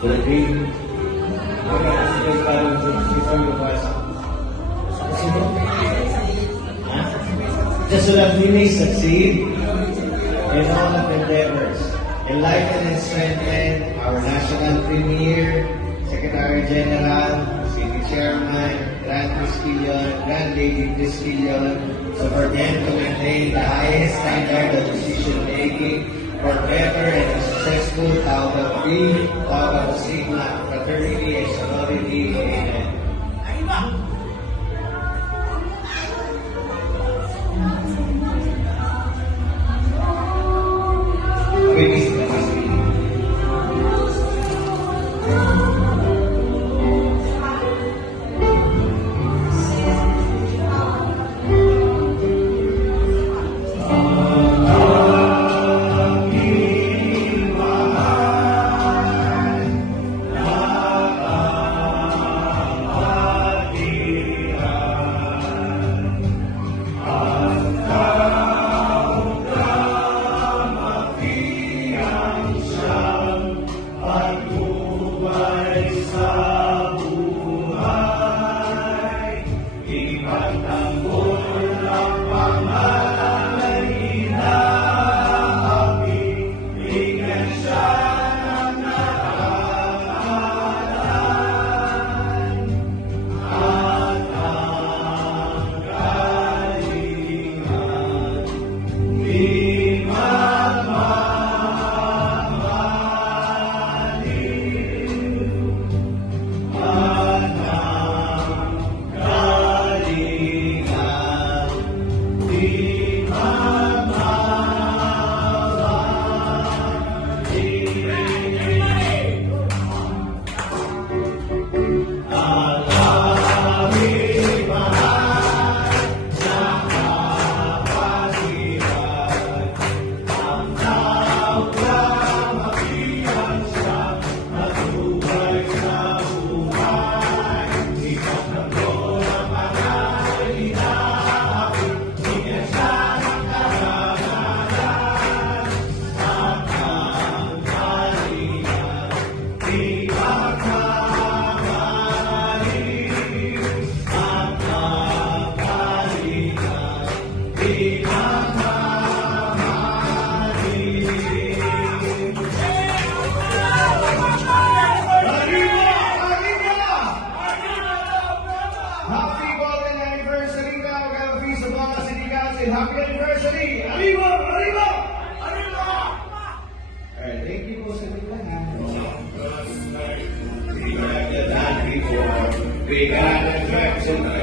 Philippines. Just so that we may succeed in all of endeavors, enlighten and strengthen our National Premier, Secretary General, City Chairman, Grand Triskelion, Grand Lady Triskelion, so for them to maintain the highest standard of decision making for better and successful Tao of Phi, Tao of Sigma, fraternity and sorority. Amen. Feliz de más vida. Happy anniversary! Arriba! Arriba! Arriba! Alright, thank you po sa lahat. We got the time before. We got the traction.